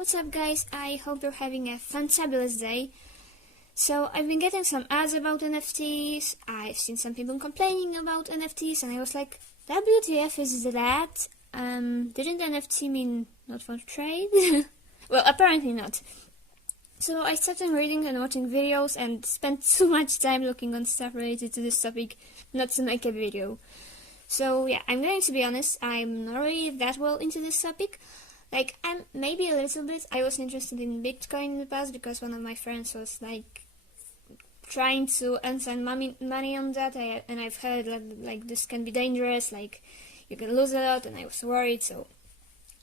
What's up guys, I hope you're having a fantabulous day. So I've been getting some ads about NFTs, I've seen some people complaining about NFTs and I was like, WTF is that? Didn't NFT mean not for trade? Well, apparently not. So I started reading and watching videos and spent too much time looking on stuff related to this topic not to make a video. So yeah, I'm going to be honest, I'm not really that well into this topic. Like, I'm maybe a little bit. I was interested in Bitcoin in the past because one of my friends was like trying to earn some money on that, and I've heard like this can be dangerous, like you can lose a lot, and I was worried, so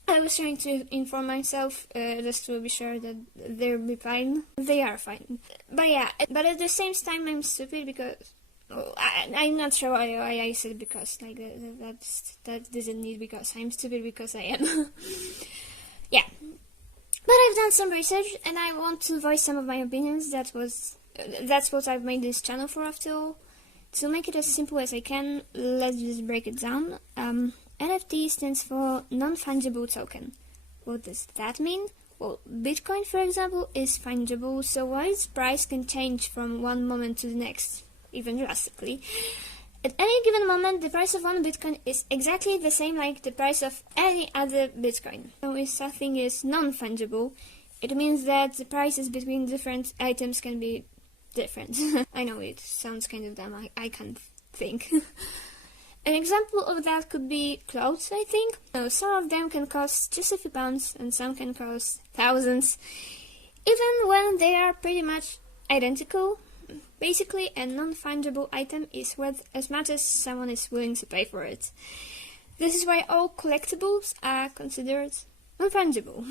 I was trying to inform myself just to be sure that they'll be fine. They are fine. But yeah, but at the same time I'm stupid because I'm not sure why I said because, like that doesn't need because. I'm stupid because I am. Yeah, but I've done some research and I want to voice some of my opinions. That's what I've made this channel for after all. To make it as simple as I can, let's just break it down. NFT stands for non-fungible token. What does that mean? Well, Bitcoin, for example, is fungible, so while its price can change from one moment to the next, even drastically, at any given moment the price of one Bitcoin is exactly the same like the price of any other Bitcoin. So if something is non-fungible, it means that the prices between different items can be different. I know it sounds kind of dumb, I can't think. An example of that could be clothes, I think. So some of them can cost just a few pounds and some can cost thousands, even when they are pretty much identical. Basically, a non-fungible item is worth as much as someone is willing to pay for it. This is why all collectibles are considered non-fungible.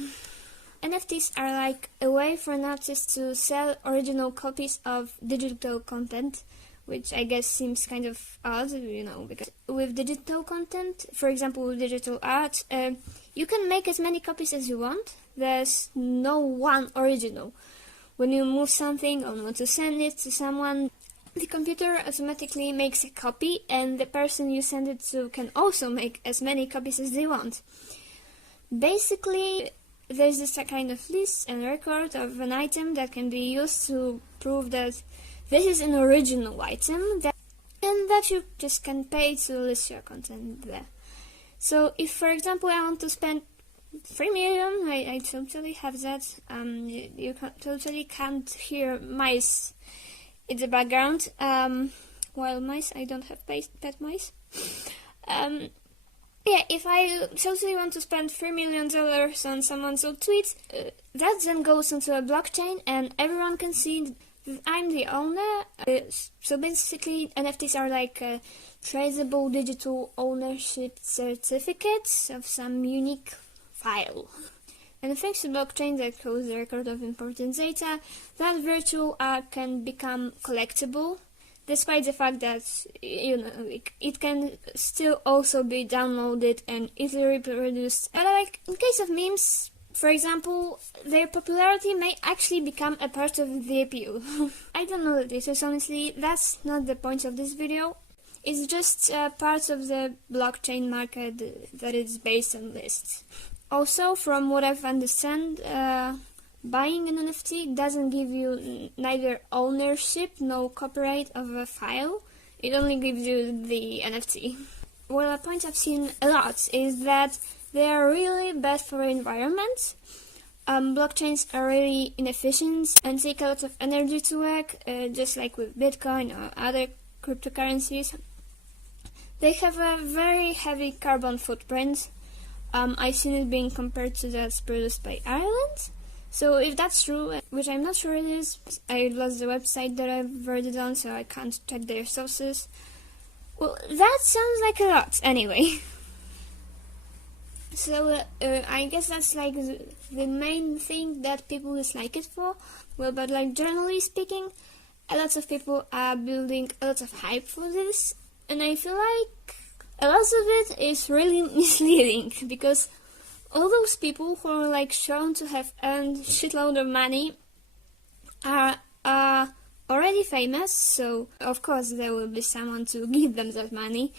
NFTs are like a way for an artist to sell original copies of digital content, which I guess seems kind of odd, you know, because with digital content, for example with digital art, you can make as many copies as you want. There's no one original. When you move something or want to send it to someone, the computer automatically makes a copy and the person you send it to can also make as many copies as they want. Basically, there's this kind of list and record of an item that can be used to prove that this is an original item and that you just can pay to list your content there. So if, for example, I want to spend 3 million, I totally have that. You totally can't hear mice in the background. While mice, I don't have pet mice. Yeah, if I totally want to spend $3 million on someone's old tweet, that then goes onto a blockchain and everyone can see that I'm the owner. So basically, NFTs are like traceable digital ownership certificates of some unique file. And thanks to blockchain that holds the record of important data, that virtual art can become collectible, despite the fact that, you know, it can still also be downloaded and easily reproduced. But like in case of memes, for example, their popularity may actually become a part of the appeal. I don't know the details, honestly, that's not the point of this video. It's just part of the blockchain market that is based on lists. Also, from what I've understand, buying an NFT doesn't give you neither ownership nor copyright of a file, it only gives you the NFT. Well, a point I've seen a lot is that they are really bad for the environment. Blockchains are really inefficient and take a lot of energy to work, just like with Bitcoin or other cryptocurrencies. They have a very heavy carbon footprint. I've seen it being compared to that produced by Ireland. So if that's true, which I'm not sure it is, I lost the website that I've read it on, so I can't check their sources. Well, that sounds like a lot, anyway. So I guess that's like the main thing that people dislike it for. Well, but like generally speaking, a lot of people are building a lot of hype for this, and I feel like a lot of it is really misleading, because all those people who are like shown to have earned shitload of money are already famous, so of course there will be someone to give them that money.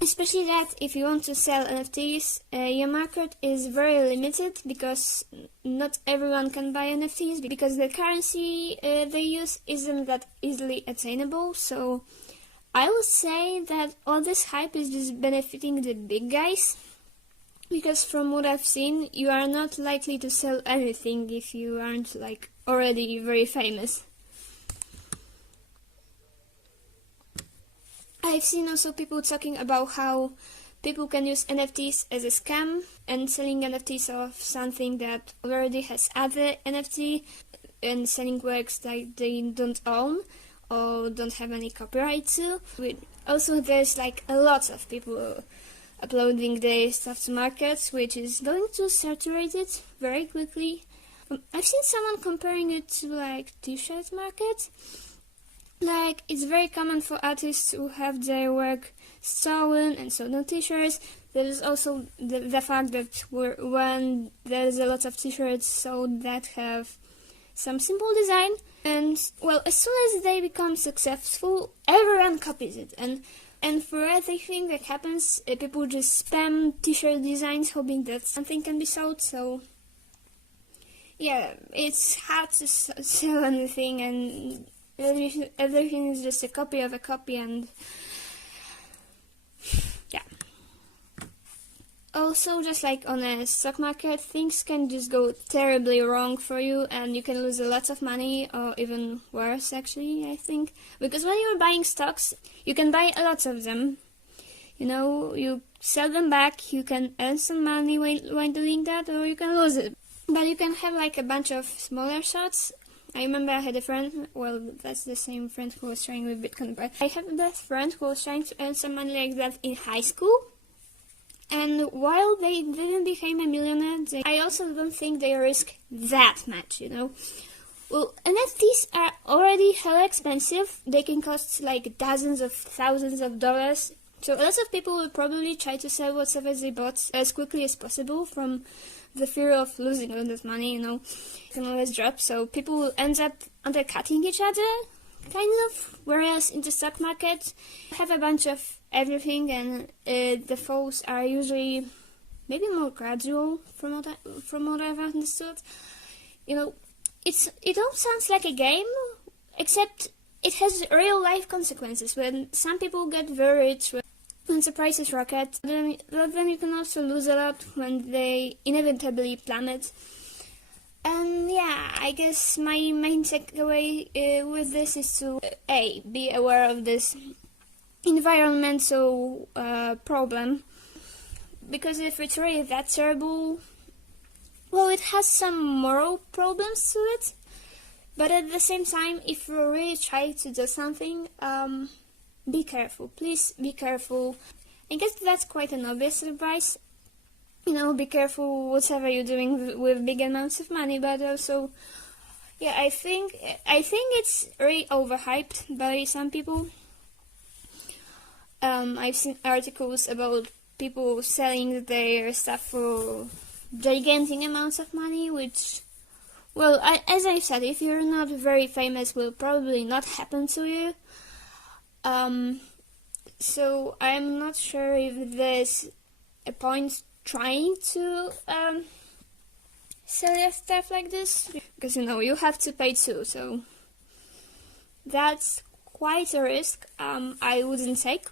Especially that if you want to sell NFTs, your market is very limited because not everyone can buy NFTs because the currency they use isn't that easily attainable. So I would say that all this hype is just benefiting the big guys, because from what I've seen, you are not likely to sell anything if you aren't like already very famous. I've seen also people talking about how people can use NFTs as a scam and selling NFTs of something that already has other NFT and selling works that they don't own or don't have any copyright to. Also, there's like a lot of people uploading their stuff to markets, which is going to saturate it very quickly. I've seen someone comparing it to like t-shirt market. Like, it's very common for artists to have their work stolen and sold on t-shirts. There is also the fact that when there's a lot of t-shirts sold that have some simple design, and well, as soon as they become successful, everyone copies it. And for everything that happens, people just spam t-shirt designs hoping that something can be sold. So yeah, it's hard to sell anything, and everything is just a copy of a copy, and yeah. Also, just like on a stock market, things can just go terribly wrong for you, and you can lose a lot of money, or even worse, actually, I think. Because when you're buying stocks, you can buy a lot of them. You know, you sell them back, you can earn some money while doing that, or you can lose it. But you can have like a bunch of smaller shots. I remember I had a friend, well, that's the same friend who was trying with Bitcoin, but I had that friend who was trying to earn some money like that in high school. And while they didn't become a millionaire, I also don't think they risk that much, you know. Well, NFTs are already hella expensive. They can cost like dozens of thousands of dollars. So a lot of people will probably try to sell whatever they bought as quickly as possible from the fear of losing a lot of money, you know. It can always drop, so people will end up undercutting each other, kind of. Whereas in the stock market, you have a bunch of everything, and the falls are usually maybe more gradual from what I've understood. You know, it all sounds like a game, except it has real life consequences. When some people get very rich, when the prices rocket, then you can also lose a lot when they inevitably plummet. And yeah, I guess my main takeaway with this is to be aware of this environmental problem, because if it's really that terrible, well, it has some moral problems to it. But at the same time, if you really try to do something, be careful. Please be careful. I guess that's quite an obvious advice. You know, be careful whatever you're doing with big amounts of money, but also, yeah, I think it's really overhyped by some people. I've seen articles about people selling their stuff for gigantic amounts of money, which, well, as I said, if you're not very famous, will probably not happen to you. So I'm not sure if there's a point trying to sell your stuff like this, because, you know, you have to pay too, so that's quite a risk I wouldn't take.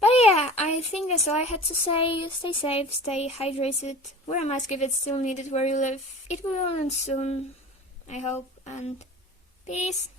But yeah, I think that's all I had to say. Stay safe, stay hydrated, wear a mask if it's still needed where you live. It will end soon, I hope, and peace.